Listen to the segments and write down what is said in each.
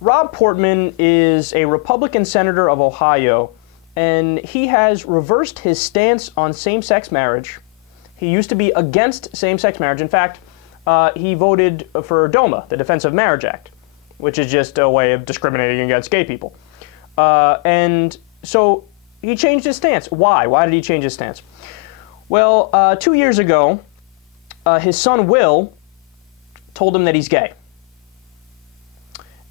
Rob Portman is a Republican senator of Ohio, and he has reversed his stance on same-sex marriage. He used to be against same-sex marriage. In fact, he voted for DOMA, the Defense of Marriage Act, which is just a way of discriminating against gay people. And so he changed his stance. Why? Why did he change his stance? Well, 2 years ago, his son Will told him that he's gay.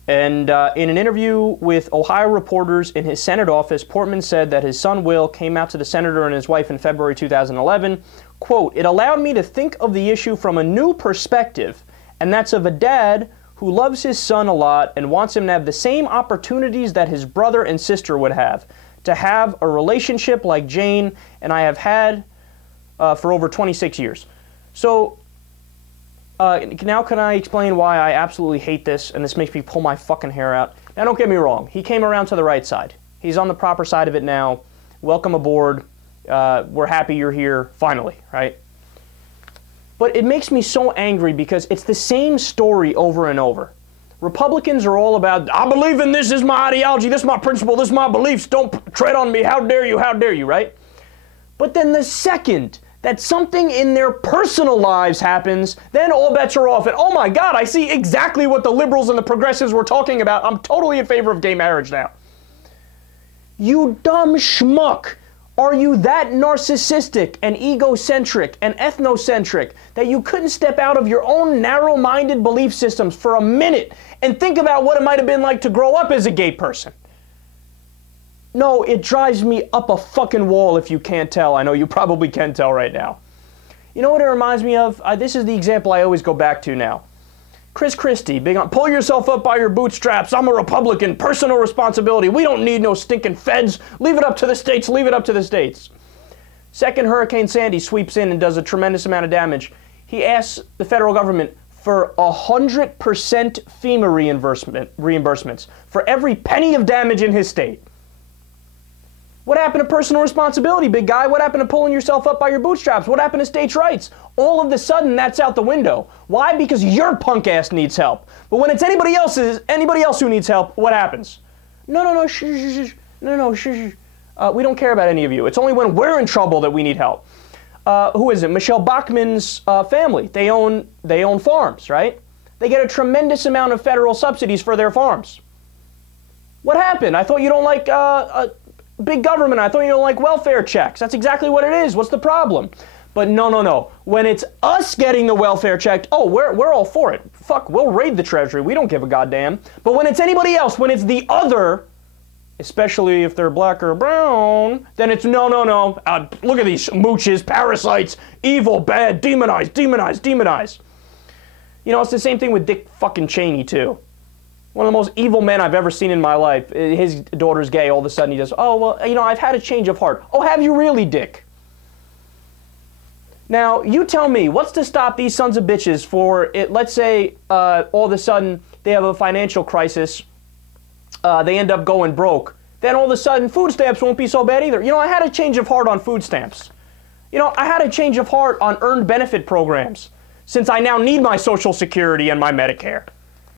And in an interview with Ohio reporters in his Senate office, Portman said that his son Will came out to the senator and his wife in February 2011. Quote, "It allowed me to think of the issue from a new perspective, and that's of a dad who loves his son a lot and wants him to have the same opportunities that his brother and sister would have, to have a relationship like Jane and I have had for over 26 years. So now can I explain why I absolutely hate this, and this makes me pull my fucking hair out? Now don't get me wrong, he came around to the right side. He's on the proper side of it now. Welcome aboard. We're happy you're here, finally, right? But it makes me so angry because it's the same story over and over. Republicans are all about, I believe in this is my ideology, this is my principle, this is my beliefs, don't tread on me, how dare you, right? But then the second that something in their personal lives happens, then all bets are off. And oh my God, I see exactly what the liberals and the progressives were talking about. I'm totally in favor of gay marriage now. You dumb schmuck. Are you that narcissistic and egocentric and ethnocentric that you couldn't step out of your own narrow-minded belief systems for a minute and think about what it might have been like to grow up as a gay person? No, it drives me up a fucking wall if you can't tell. I know you probably can tell right now. You know what it reminds me of? This is the example I always go back to now. Chris Christie, big on, pull yourself up by your bootstraps. I'm a Republican, personal responsibility. We don't need no stinking feds. Leave it up to the states, leave it up to the states. Second Hurricane Sandy sweeps in and does a tremendous amount of damage. He asks the federal government for 100% FEMA reimbursements for every penny of damage in his state. What happened to personal responsibility, big guy? What happened to pulling yourself up by your bootstraps? What happened to states' rights? All of a sudden, that's out the window. Why? Because your punk ass needs help. But when it's anybody else who needs help, what happens? No, shh. We don't care about any of you. It's only when we're in trouble that we need help. Who is it? Michelle Bachmann's family. They own farms, right? They get a tremendous amount of federal subsidies for their farms. What happened? I thought you don't like big government. I thought you don't like welfare checks. That's exactly what it is. What's the problem? But no. When it's us getting the welfare check, oh, we're all for it. Fuck, we'll raid the treasury. We don't give a goddamn. But when it's anybody else, when it's the other, especially if they're black or brown, then it's no. Look at these mooches, parasites, evil, bad, demonize. You know, it's the same thing with Dick fucking Cheney, too. One of the most evil men I've ever seen in my life. His daughter's gay. All of a sudden he does, oh, well, you know, I've had a change of heart. Oh, have you really, Dick? Now, you tell me, what's to stop these sons of bitches for, let's say, all of a sudden they have a financial crisis, they end up going broke. Then all of a sudden food stamps won't be so bad either. You know, I had a change of heart on food stamps. You know, I had a change of heart on earned benefit programs, since I now need my Social Security and my Medicare.